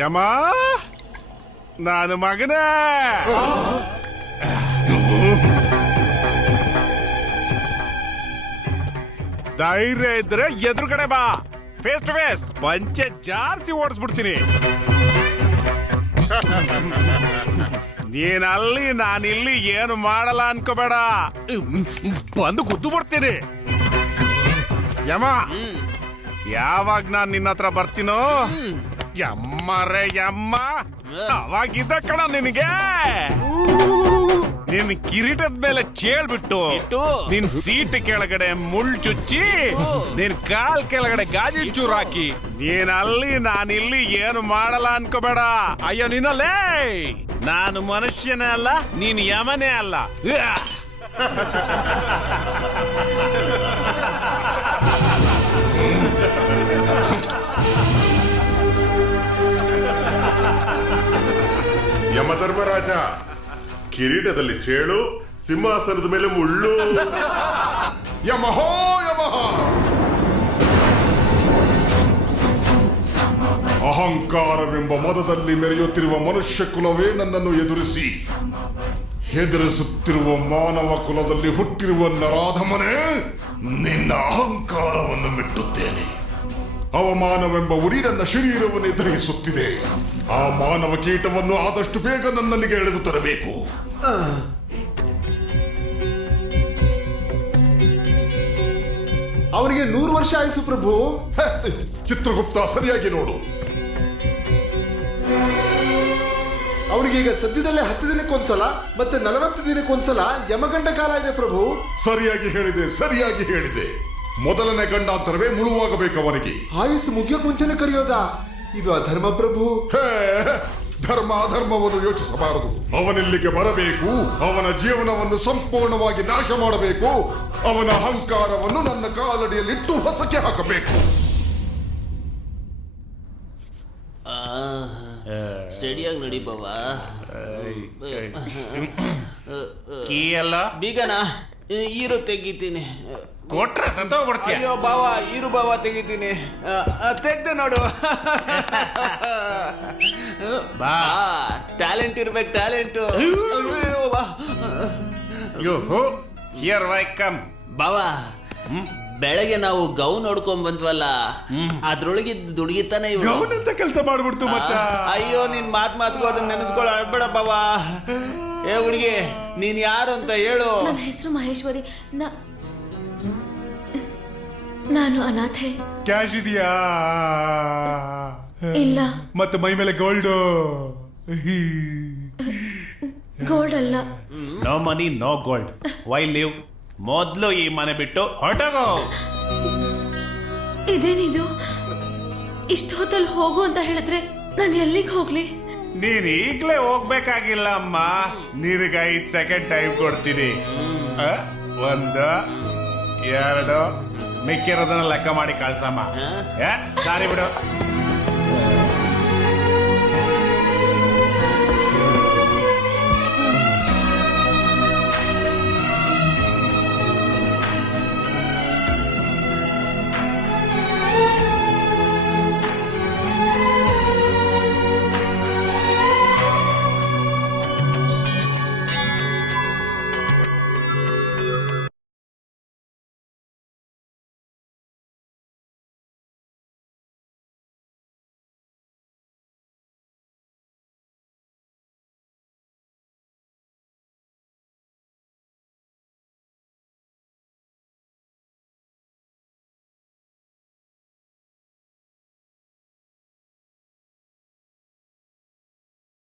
ಯಮ ನಾನು ಮಗನ ಧೈರ್ಯ ಇದ್ರೆ ಎದುರುಗಡೆ ಬಾ, ಫೇಸ್ ಟು ಫೇಸ್ ಪಂಚೆ ಜಾರ್ಸಿ ಓಡಿಸ್ಬಿಡ್ತೀನಿ. ನೀನಲ್ಲಿ ನಾನಿಲ್ಲಿ ಏನು ಮಾಡಲ್ಲ ಅನ್ಕೋಬೇಡ, ಬಂದು ಗುದ್ದು ಬಿಡ್ತೀನಿ. ಯಮ ಯಾವಾಗ ನಾನ್ ನಿನ್ನ ಹತ್ರ ಬರ್ತೀನೋ ಯಮ್ಮರೇ ಯಮ್ಮ ಅವಾಗಿದ್ದ ಕಣ ನಿನಗೆ. ನಿನ್ ಕಿರೀಟದ ಮೇಲೆ ಚೇಳ್ಬಿಟ್ಟು ನಿನ್ ಸೀಟ್ ಕೆಳಗಡೆ ಮುಳ್ಳು ಚುಚ್ಚಿ ನಿನ್ ಕಾಲ್ ಕೆಳಗಡೆ ಗಾಜಿ ಚೂರು ಹಾಕಿ ನೀನಲ್ಲಿ ನಾನಿಲ್ಲಿ ಏನು ಮಾಡಲ್ಲ ಅನ್ಕೋಬೇಡ. ಅಯ್ಯೋ ನಿನ್ನಲ್ಲೇ ನಾನು ಮನುಷ್ಯನೇ ಅಲ್ಲ, ನೀನ್ ಯಮನೇ ಅಲ್ಲ. ಯಮಧರ್ಮರಾಜ, ಕಿರೀಟದಲ್ಲಿ ಚೇಳು, ಸಿಂಹಾಸನದ ಮೇಲೆ ಮುಳ್ಳು. ಯಮಹೋ ಯಮಹ. ಅಹಂಕಾರವೆಂಬ ಮದದಲ್ಲಿ ಮೆರೆಯುತ್ತಿರುವ ಮನುಷ್ಯ ಕುಲವೇ ನನ್ನನ್ನು ಎದುರಿಸುತ್ತಿರುವ ಮಾನವ ಕುಲದಲ್ಲಿ ಹುಟ್ಟಿರುವ ನರಾಧಮನೇ, ನಿನ್ನ ಅಹಂಕಾರವನ್ನು ಮೆಟ್ಟುತ್ತೇನೆ. ಅವಮಾನವೆಂಬ ಉರಿ ನನ್ನ ಶರೀರವನ್ನೇ ದಹಿಸುತ್ತಿದೆ. ಆ ಮಾನವ ಕೀಟವನ್ನು ಆದಷ್ಟು ಬೇಗ ನನ್ನಲ್ಲಿಗೆ ಎಳೆದು ತರಬೇಕು. ಅವನಿಗೆ 100 ವರ್ಷ ಆಯಿಸು ಪ್ರಭು. ಚಿತ್ರಗುಪ್ತ, ಸರಿಯಾಗಿ ನೋಡು. ಅವನಿಗೆ ಈಗ ಸದ್ಯದಲ್ಲೇ 10 ದಿನಕ್ಕೊಂದ್ಸಲ ಮತ್ತೆ 40 ದಿನಕ್ಕೊಂದ್ಸಲ ಯಮಗಂಡ ಕಾಲ ಇದೆ ಪ್ರಭು. ಸರಿಯಾಗಿ ಹೇಳಿದೆ. ಮೊದಲನೇ ಗಂಡಾಂತರವೇ ಮುಳುವಾಗಬೇಕು ಅವನಿಗೆ. ಆಯುಸ್ಸು ಮುಗಿಯೋಕ್ ಮುಂಚೆನೆ ಕರೆಯೋದಾ? ಇದು ಅಧರ್ಮ ಪ್ರಭು. ಧರ್ಮ ಅಧರ್ಮವನ್ನು ಯೋಚಿಸಬಾರದು. ಅವನಿಲ್ಲಿಗೆ ಬರಬೇಕು, ಅವನ ಜೀವನವನ್ನು ಸಂಪೂರ್ಣವಾಗಿ ನಾಶ ಮಾಡಬೇಕು, ಅವನ ಅಹಂಕಾರವನ್ನು ನನ್ನ ಕಾಲಡಿಯಲ್ಲಿಟ್ಟು ಹೊಸಕ್ಕೆ ಹಾಕಬೇಕು. ಸ್ಟಡಿಯಾಗಿ ನಡಿ ಬಾವಾ. ಕೀ ಎಲ್ಲ ಬೀಗನಾ ಈರು ತೆಗಿತೀನಿ. ಕೊಟ್ರೆ ಸತ್ತೋಗ್ಬಿಡ್ತೀಯ. ಅಯ್ಯೋ ಬಾವ, ಈರು ಬಾವ ತೆಗಿತೀನಿ. ತೆಗ್ದು ನೋಡು. ಬಾ, ಟ್ಯಾಲೆಂಟ್ ಇರ್ಬೇಕು, ಟ್ಯಾಲೆಂಟ್. Here I come. ಬಾವ, ಬೆಳಗ್ಗೆ ನಾವು ಗೌನ್ ನೋಡ್ಕೊಂಡ್ ಬಂದ್ವಲ್ಲ, ಅದ್ರೊಳಗಿದ್ ದುಡ್ಗಿತಾನೆ ಗೌನಂತ ಕೆಲಸ ಮಾಡ್ಬಿಡ್ತು ಮಚ್ಚ. ಅಯ್ಯೋ, ನಿನ್ ಮಾತ್ಗೂ ಅದನ್ನ ನೆನೆಸ್ಕೊಳ್ಳ ಅಳ್ಬೇಡ ಬಾವ. ಏ ಹುಡುಗಿ, ನೀನ್ ಯಾರು ಅಂತ ಹೇಳು. ನನ್ನ ಹೆಸರು ಮಹೇಶ್ವರಿ. ನಾನು ಅನಾಥೆ. ಕ್ಯಾಶ್ ಇದೆಯಾ? ಇಲ್ಲ. ಮತ್ತೆ ಮೈ ಮೇಲೆ ಗೋಲ್ಡ್? ಗೋಲ್ಡ್ ಅಲ್ಲ. No money no gold. Why live? ಮೊದ್ಲು ಈ ಮನೆ ಬಿಟ್ಟು ಹೊರಟೋಗೋ. ಇದೇನಿದು? ಇಷ್ಟು ಹೊತ್ತಲ್ಲಿ ಹೋಗು ಅಂತ ಹೇಳಿದ್ರೆ ನಾನು ಎಲ್ಲಿಗೆ ಹೋಗ್ಲಿ? ನೀನ್ ಈಗ್ಲೇ ಹೋಗ್ಬೇಕಾಗಿಲ್ಲ ಅಮ್ಮ, ನಿನಗೆ 5 ಸೆಕೆಂಡ್ ಟೈಮ್ ಕೊಡ್ತೀನಿ. 1 2 ಮಿಕ್ಕಿರೋದನ್ನ ಲೆಕ್ಕ ಮಾಡಿ ಕಳ್ಸಮ್ಮ. ದಾರಿ ಬಿಡು.